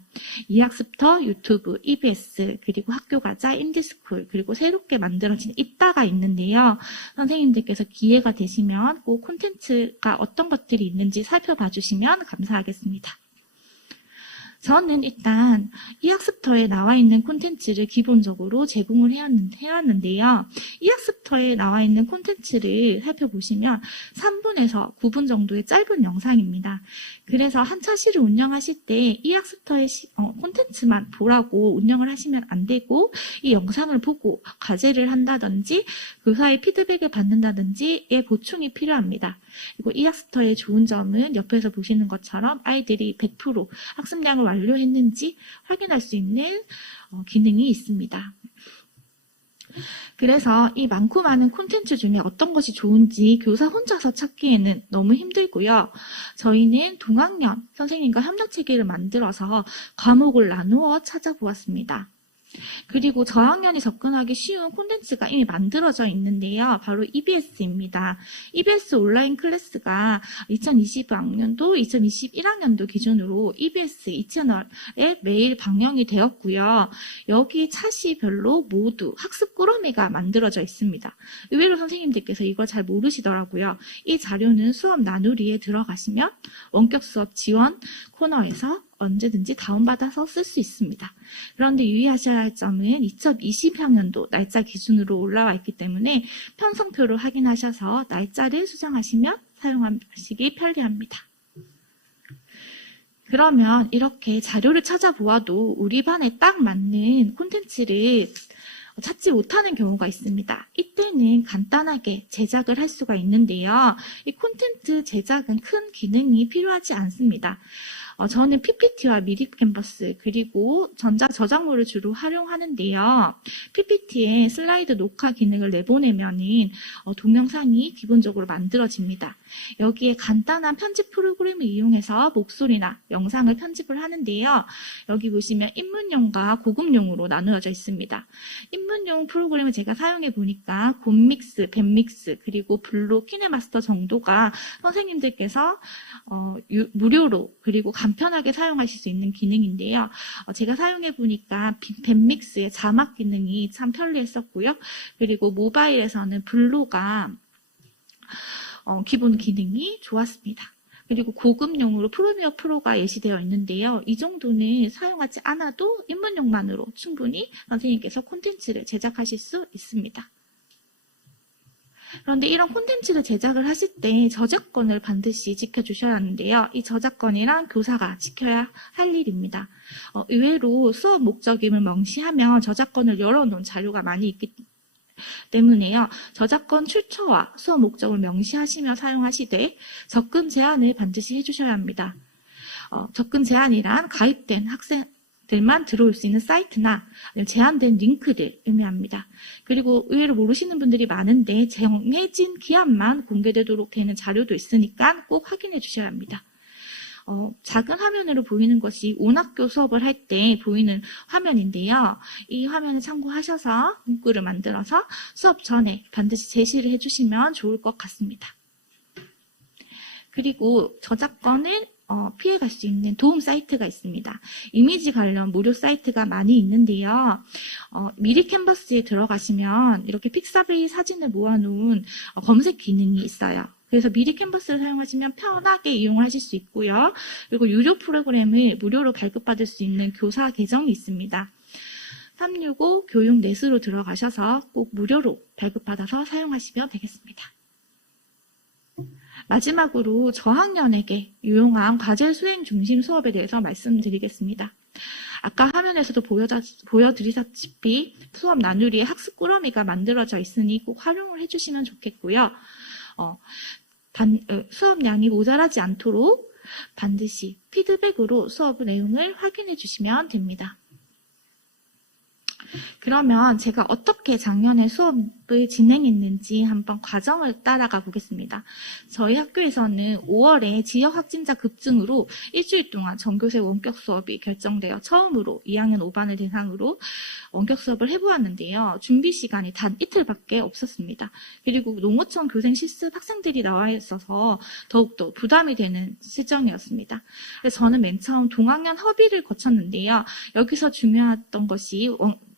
이학습터, 유튜브, EBS, 그리고 학교가자, 인디스쿨, 그리고 새롭게 만들어진 입다가 있는데요. 선생님들께서 기회가 되시면 꼭 콘텐츠가 어떤 것들이 있는지 살펴봐 주시면 감사하겠습니다. 저는 일단 이 학습터에 나와 있는 콘텐츠를 기본적으로 제공을 해왔는데요. 이 학습터에 나와 있는 콘텐츠를 살펴보시면 3분에서 9분 정도의 짧은 영상입니다. 그래서 한 차시를 운영하실 때 이 학습터의 콘텐츠만 보라고 운영을 하시면 안 되고 이 영상을 보고 과제를 한다든지 교사의 피드백을 받는다든지의 보충이 필요합니다. 그리고 이 학습터의 좋은 점은 옆에서 보시는 것처럼 아이들이 100% 학습량을 완료했는지 확인할 수 있는 기능이 있습니다. 그래서 이 많고 많은 콘텐츠 중에 어떤 것이 좋은지 교사 혼자서 찾기에는 너무 힘들고요. 저희는 동학년 선생님과 협력체계를 만들어서 과목을 나누어 찾아보았습니다. 그리고 저학년이 접근하기 쉬운 콘텐츠가 이미 만들어져 있는데요. 바로 EBS입니다. EBS 온라인 클래스가 2020학년도, 2021학년도 기준으로 EBS 2채널에 매일 방영이 되었고요. 여기 차시별로 모두 학습 꾸러미가 만들어져 있습니다. 의외로 선생님들께서 이걸 잘 모르시더라고요. 이 자료는 수업 나누리에 들어가시면 원격 수업 지원 코너에서 언제든지 다운받아서 쓸 수 있습니다. 그런데 유의하셔야 할 점은 2020학년도 날짜 기준으로 올라와 있기 때문에 편성표를 확인하셔서 날짜를 수정하시면 사용하시기 편리합니다. 그러면 이렇게 자료를 찾아보아도 우리 반에 딱 맞는 콘텐츠를 찾지 못하는 경우가 있습니다. 이때는 간단하게 제작을 할 수가 있는데요. 이 콘텐츠 제작은 큰 기능이 필요하지 않습니다. 저는 PPT와 미리 캔버스 그리고 전자 저작물을 주로 활용하는데요. PPT에 슬라이드 녹화 기능을 내보내면은 동영상이 기본적으로 만들어집니다. 여기에 간단한 편집 프로그램을 이용해서 목소리나 영상을 편집을 하는데요. 여기 보시면 입문용과 고급용으로 나누어져 있습니다. 입문용 프로그램을 제가 사용해 보니까 곰믹스, 밴믹스 그리고 블로, 키네마스터 정도가 선생님들께서 무료로 그리고 간편하게 사용하실 수 있는 기능인데요. 제가 사용해 보니까 밴믹스의 자막 기능이 참 편리했었고요. 그리고 모바일에서는 블로가 기본 기능이 좋았습니다. 그리고 고급용으로 프리미어 프로가 예시되어 있는데요. 이 정도는 사용하지 않아도 입문용만으로 충분히 선생님께서 콘텐츠를 제작하실 수 있습니다. 그런데 이런 콘텐츠를 제작을 하실 때 저작권을 반드시 지켜주셔야 하는데요. 이 저작권이란 교사가 지켜야 할 일입니다. 의외로 수업 목적임을 명시하면 저작권을 열어놓은 자료가 많이 있기 때문에요. 저작권 출처와 수업 목적을 명시하시며 사용하시되 접근 제한을 반드시 해주셔야 합니다. 접근 제한이란 가입된 학생들만 들어올 수 있는 사이트나 제한된 링크들 의미합니다. 그리고 의외로 모르시는 분들이 많은데 정해진 기한만 공개되도록 되는 자료도 있으니까 꼭 확인해 주셔야 합니다. 작은 화면으로 보이는 것이 온학교 수업을 할 때 보이는 화면인데요. 이 화면을 참고하셔서 문구를 만들어서 수업 전에 반드시 제시를 해주시면 좋을 것 같습니다. 그리고 저작권을 피해갈 수 있는 도움 사이트가 있습니다. 이미지 관련 무료 사이트가 많이 있는데요. 미리 캔버스에 들어가시면 이렇게 픽사베이 사진을 모아놓은 검색 기능이 있어요. 그래서 미리 캔버스를 사용하시면 편하게 이용을 하실 수 있고요. 그리고 유료 프로그램을 무료로 발급받을 수 있는 교사 계정이 있습니다. 365 교육 넷으로 들어가셔서 꼭 무료로 발급받아서 사용하시면 되겠습니다. 마지막으로 저학년에게 유용한 과제 수행 중심 수업에 대해서 말씀드리겠습니다. 아까 화면에서도 보여드리다시피 수업 나누리에 학습 꾸러미가 만들어져 있으니 꼭 활용을 해주시면 좋겠고요. 수업량이 모자라지 않도록 반드시 피드백으로 수업 내용을 확인해 주시면 됩니다. 그러면 제가 어떻게 작년에 수업을 진행했는지 한번 과정을 따라가 보겠습니다. 저희 학교에서는 5월에 지역 확진자 급증으로 일주일 동안 전교생 원격 수업이 결정되어 처음으로 2학년 5반을 대상으로 원격 수업을 해보았는데요. 준비 시간이 단 이틀밖에 없었습니다. 그리고 농어촌 교생 실습 학생들이 나와 있어서 더욱더 부담이 되는 실정이었습니다. 그래서 저는 맨 처음 동학년 협의를 거쳤는데요. 여기서 중요했던 것이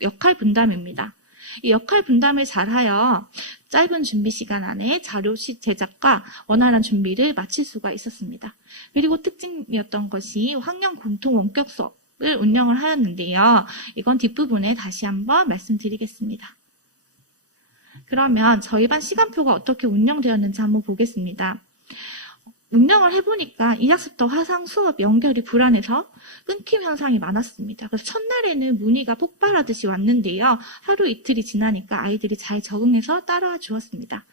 역할 분담입니다. 이 역할 분담을 잘하여 짧은 준비 시간 안에 자료실 제작과 원활한 준비를 마칠 수가 있었습니다. 그리고 특징이었던 것이 학년 공통 원격 수업을 운영을 하였는데요. 이건 뒷부분에 다시 한번 말씀드리겠습니다. 그러면 저희 반 시간표가 어떻게 운영되었는지 한번 보겠습니다. 운영을 해보니까 2학습부터 화상 수업 연결이 불안해서 끊김 현상이 많았습니다. 그래서 첫날에는 문의가 폭발하듯이 왔는데요. 하루 이틀이 지나니까 아이들이 잘 적응해서 따라와 주었습니다.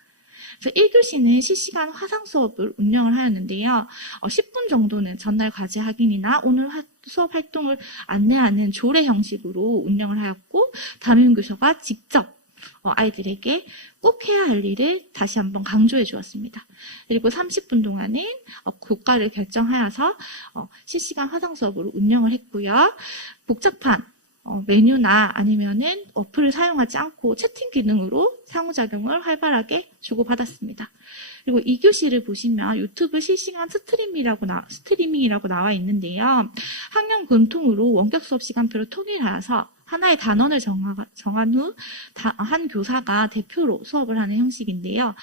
그래서 1교시는 실시간 화상 수업을 운영을 하였는데요. 10분 정도는 전날 과제 확인이나 오늘 수업 활동을 안내하는 조례 형식으로 운영을 하였고 담임교사가 직접 아이들에게 꼭 해야 할 일을 다시 한번 강조해 주었습니다. 그리고 30분 동안은 교과를 결정하여서 실시간 화상 수업으로 운영을 했고요. 복잡한 메뉴나 아니면은 어플을 사용하지 않고 채팅 기능으로 상호작용을 활발하게 주고받았습니다. 그리고 2교시를 보시면 유튜브 실시간 스트리밍이라고 나와 있는데요. 학년 공통으로 원격 수업 시간표를 통일하여서 하나의 단원을 정한 후 한 교사가 대표로 수업을 하는 형식인데요.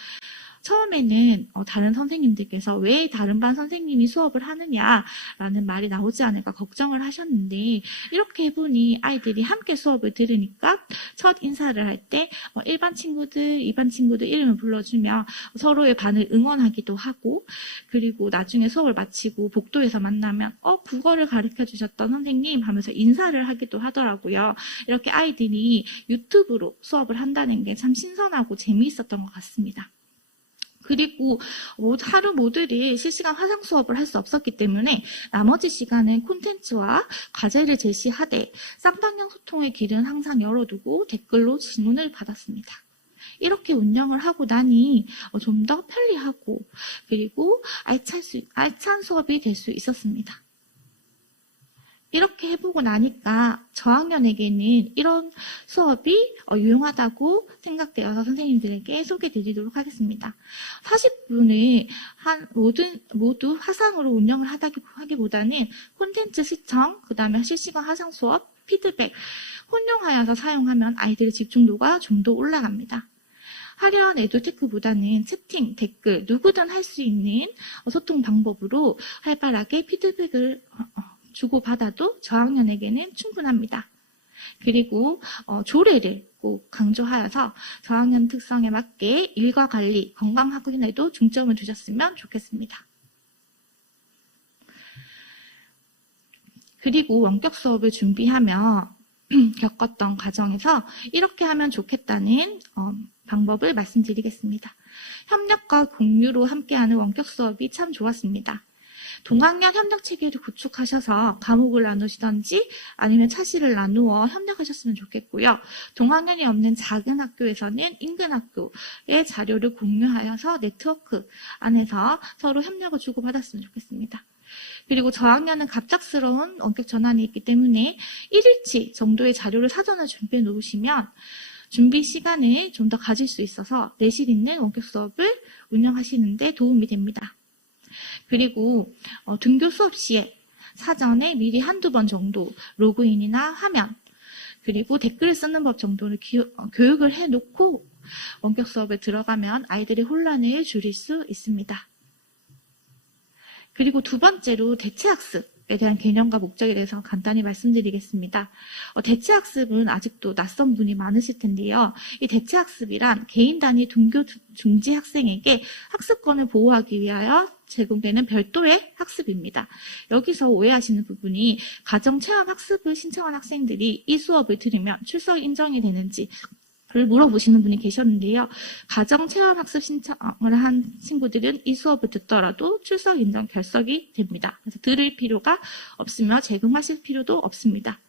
처음에는 다른 선생님들께서 왜 다른 반 선생님이 수업을 하느냐라는 말이 나오지 않을까 걱정을 하셨는데, 이렇게 해보니 아이들이 함께 수업을 들으니까 첫 인사를 할 때 1반 친구들, 2반 친구들 이름을 불러주며 서로의 반을 응원하기도 하고, 그리고 나중에 수업을 마치고 복도에서 만나면 국어를 가르쳐 주셨던 선생님 하면서 인사를 하기도 하더라고요. 이렇게 아이들이 유튜브로 수업을 한다는 게 참 신선하고 재미있었던 것 같습니다. 그리고 하루 모두를 실시간 화상 수업을 할 수 없었기 때문에 나머지 시간은 콘텐츠와 과제를 제시하되 쌍방향 소통의 길은 항상 열어두고 댓글로 질문을 받았습니다. 이렇게 운영을 하고 나니 좀 더 편리하고 그리고 알찬 수업이 될 수 있었습니다. 이렇게 해보고 나니까 저학년에게는 이런 수업이 유용하다고 생각되어서 선생님들에게 소개드리도록 하겠습니다. 40분을 모두 화상으로 운영을 하기보다는 콘텐츠 시청, 그 다음에 실시간 화상 수업, 피드백, 혼용하여서 사용하면 아이들의 집중도가 좀 더 올라갑니다. 화려한 에듀테크보다는 채팅, 댓글, 누구든 할 수 있는 소통 방법으로 활발하게 피드백을 주고받아도 저학년에게는 충분합니다. 그리고 조례를 꼭 강조하여서 저학년 특성에 맞게 일과 관리, 건강 확인에도 중점을 두셨으면 좋겠습니다. 그리고 원격 수업을 준비하며 겪었던 과정에서 이렇게 하면 좋겠다는 방법을 말씀드리겠습니다. 협력과 공유로 함께하는 원격 수업이 참 좋았습니다. 동학년 협력 체계를 구축하셔서 과목을 나누시던지 아니면 차시를 나누어 협력하셨으면 좋겠고요. 동학년이 없는 작은 학교에서는 인근 학교의 자료를 공유하여서 네트워크 안에서 서로 협력을 주고받았으면 좋겠습니다. 그리고 저학년은 갑작스러운 원격 전환이 있기 때문에 1일치 정도의 자료를 사전에 준비해 놓으시면 준비 시간을 좀 더 가질 수 있어서 내실 있는 원격 수업을 운영하시는 데 도움이 됩니다. 그리고 등교 수업 시에 사전에 미리 한두 번 정도 로그인이나 화면, 그리고 댓글을 쓰는 법 정도를 교육을 해놓고 원격 수업에 들어가면 아이들의 혼란을 줄일 수 있습니다. 그리고 두 번째로 대체학습에 대한 개념과 목적에 대해서 간단히 말씀드리겠습니다. 대체학습은 아직도 낯선 분이 많으실 텐데요. 이 대체학습이란 개인 단위 등교 중지 학생에게 학습권을 보호하기 위하여 제공되는 별도의 학습입니다. 여기서 오해하시는 부분이 가정체험 학습을 신청한 학생들이 이 수업을 들으면 출석 인정이 되는지 를 물어보시는 분이 계셨는데요. 가정체험학습 신청을 한 친구들은 이 수업을 듣더라도 출석 인정 결석이 됩니다. 그래서 들을 필요가 없으며 제공하실 필요도 없습니다.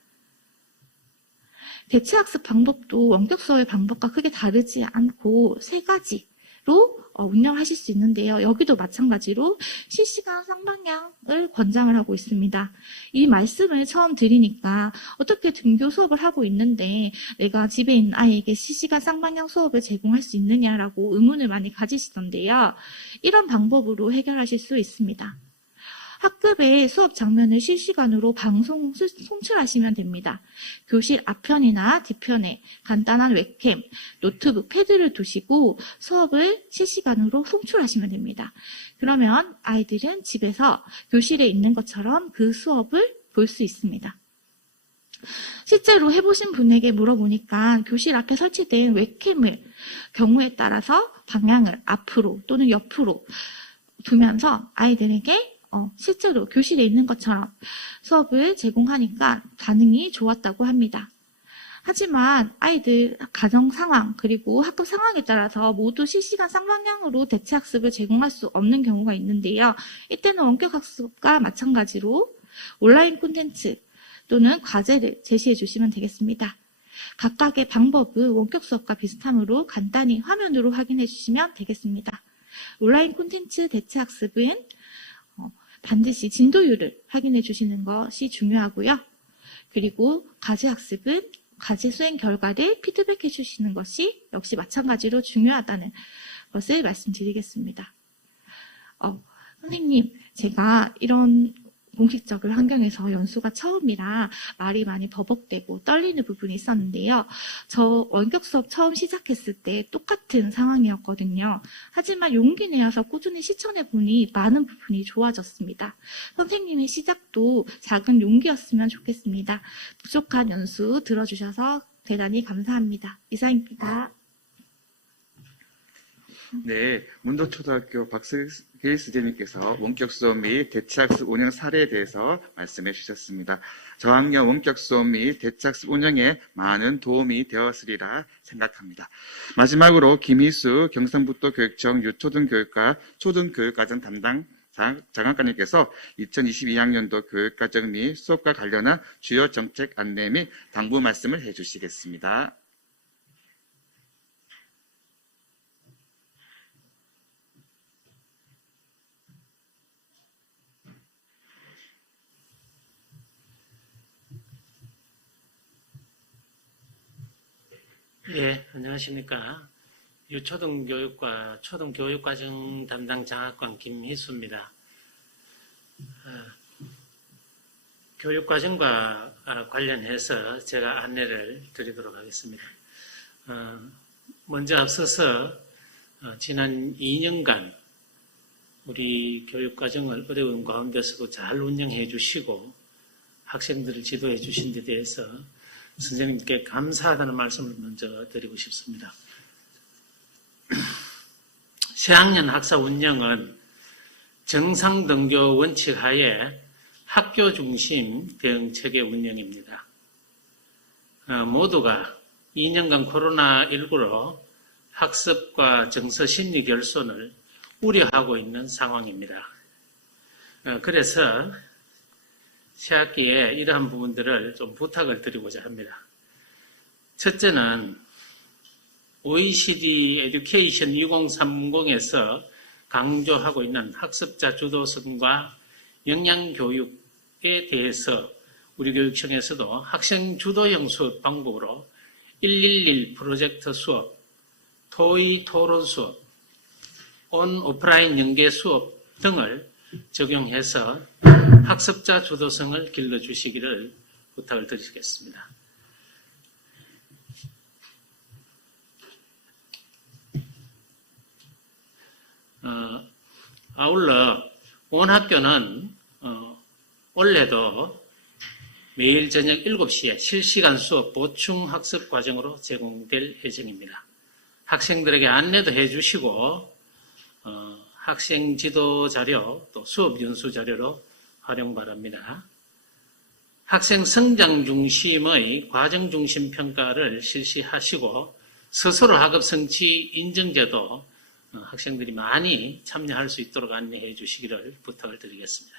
대체학습 방법도 원격 수업의 방법과 크게 다르지 않고 세 가지로 운영하실 수 있는데요. 여기도 마찬가지로 실시간 쌍방향을 권장을 하고 있습니다. 이 말씀을 처음 드리니까 어떻게 등교 수업을 하고 있는데 내가 집에 있는 아이에게 실시간 쌍방향 수업을 제공할 수 있느냐라고 의문을 많이 가지시던데요. 이런 방법으로 해결하실 수 있습니다. 학급의 수업 장면을 실시간으로 방송 송출하시면 됩니다. 교실 앞편이나 뒤편에 간단한 웹캠, 노트북, 패드를 두시고 수업을 실시간으로 송출하시면 됩니다. 그러면 아이들은 집에서 교실에 있는 것처럼 그 수업을 볼 수 있습니다. 실제로 해보신 분에게 물어보니까 교실 앞에 설치된 웹캠을 경우에 따라서 방향을 앞으로 또는 옆으로 두면서 아이들에게 실제로 교실에 있는 것처럼 수업을 제공하니까 반응이 좋았다고 합니다. 하지만 아이들 가정 상황 그리고 학급 상황에 따라서 모두 실시간 쌍방향으로 대체학습을 제공할 수 없는 경우가 있는데요. 이때는 원격학습과 마찬가지로 온라인 콘텐츠 또는 과제를 제시해 주시면 되겠습니다. 각각의 방법은 원격 수업과 비슷하므로 간단히 화면으로 확인해 주시면 되겠습니다. 온라인 콘텐츠 대체학습은 반드시 진도율을 확인해 주시는 것이 중요하고요. 그리고 과제학습은 과제 수행 결과를 피드백해 주시는 것이 역시 마찬가지로 중요하다는 것을 말씀드리겠습니다. 선생님, 제가 이런 공식적인 환경에서 연수가 처음이라 말이 많이 버벅대고 떨리는 부분이 있었는데요. 저 원격 수업 처음 시작했을 때 똑같은 상황이었거든요. 하지만 용기 내어서 꾸준히 실천해보니 많은 부분이 좋아졌습니다. 선생님의 시작도 작은 용기였으면 좋겠습니다. 부족한 연수 들어주셔서 대단히 감사합니다. 이상입니다. 네, 문도초등학교 박슬길 수재님께서 원격 수업 및 대체학습 운영 사례에 대해서 말씀해 주셨습니다. 저학년 원격 수업 및 대체학습 운영에 많은 도움이 되었으리라 생각합니다. 마지막으로 김희수 경상북도교육청 유초등교육과 초등교육과정 담당 장학관님께서 2022학년도 교육과정 및 수업과 관련한 주요 정책 안내 및 당부 말씀을 해주시겠습니다. 예, 안녕하십니까. 유초등교육과 초등교육과정 담당 장학관 김희수입니다. 교육과정과 관련해서 제가 안내를 드리도록 하겠습니다. 먼저 앞서서 지난 2년간 우리 교육과정을 어려운 가운데서도 잘 운영해 주시고 학생들을 지도해 주신 데 대해서 선생님께 감사하다는 말씀을 먼저 드리고 싶습니다. 새학년 학사 운영은 정상 등교 원칙 하에 학교 중심 대응 체계 운영입니다. 모두가 2년간 코로나19로 학습과 정서 심리 결손을 우려하고 있는 상황입니다. 그래서 새학기에 이러한 부분들을 좀 부탁을 드리고자 합니다. 첫째는 OECD 에듀케이션 2030에서 강조하고 있는 학습자 주도성과 역량교육에 대해서 우리 교육청에서도 학생 주도형 수업 방법으로 111 프로젝트 수업, 토의 토론 수업, 오프라인 연계 수업 등을 적용해서 학습자 주도성을 길러주시기를 부탁을 드리겠습니다. 아울러 온 학교는 올해도 매일 저녁 7시에 실시간 수업 보충 학습 과정으로 제공될 예정입니다. 학생들에게 안내도 해주시고 학생 지도 자료 또 수업 연수 자료로 활용 바랍니다. 학생 성장 중심의 과정 중심 평가를 실시하시고 스스로 학업 성취 인증제도 학생들이 많이 참여할 수 있도록 안내해 주시기를 부탁을 드리겠습니다.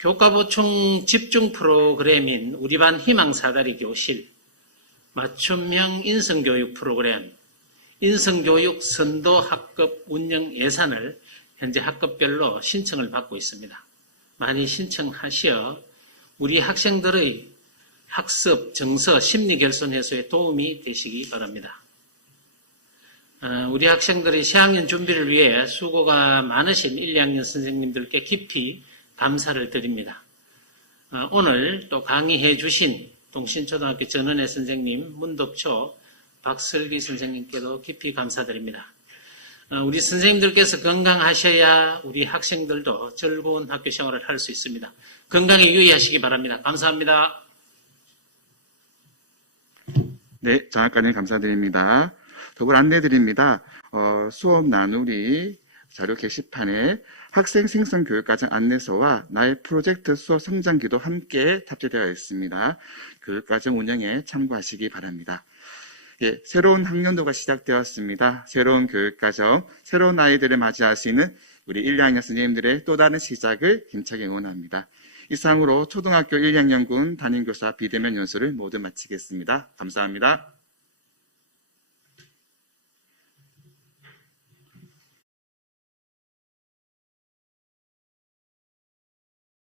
교과 보충 집중 프로그램인 우리 반 희망 사다리 교실, 맞춤형 인성교육 프로그램, 인성교육 선도 학급 운영 예산을 현재 학급별로 신청을 받고 있습니다. 많이 신청하시어 우리 학생들의 학습, 정서, 심리 결손 해소에 도움이 되시기 바랍니다. 우리 학생들의 새학년 준비를 위해 수고가 많으신 1, 2학년 선생님들께 깊이 감사를 드립니다. 오늘 또 강의해 주신 동신초등학교 전은혜 선생님, 문덕초 박슬기 선생님께도 깊이 감사드립니다. 우리 선생님들께서 건강하셔야 우리 학생들도 즐거운 학교 생활을 할 수 있습니다. 건강에 유의하시기 바랍니다. 감사합니다. 네, 장학관님 감사드립니다. 더불어 안내드립니다. 수업 나누리 자료 게시판에 학생 생성 교육과정 안내서와 나의 프로젝트 수업 성장기도 함께 탑재되어 있습니다. 교육과정 운영에 참고하시기 바랍니다. 예, 새로운 학년도가 시작되었습니다. 새로운 교육과정, 새로운 아이들을 맞이할 수 있는 우리 1, 2학년 선생님들의 또 다른 시작을 힘차게 응원합니다. 이상으로 초등학교 1, 2학년군 담임교사 비대면 연수를 모두 마치겠습니다. 감사합니다.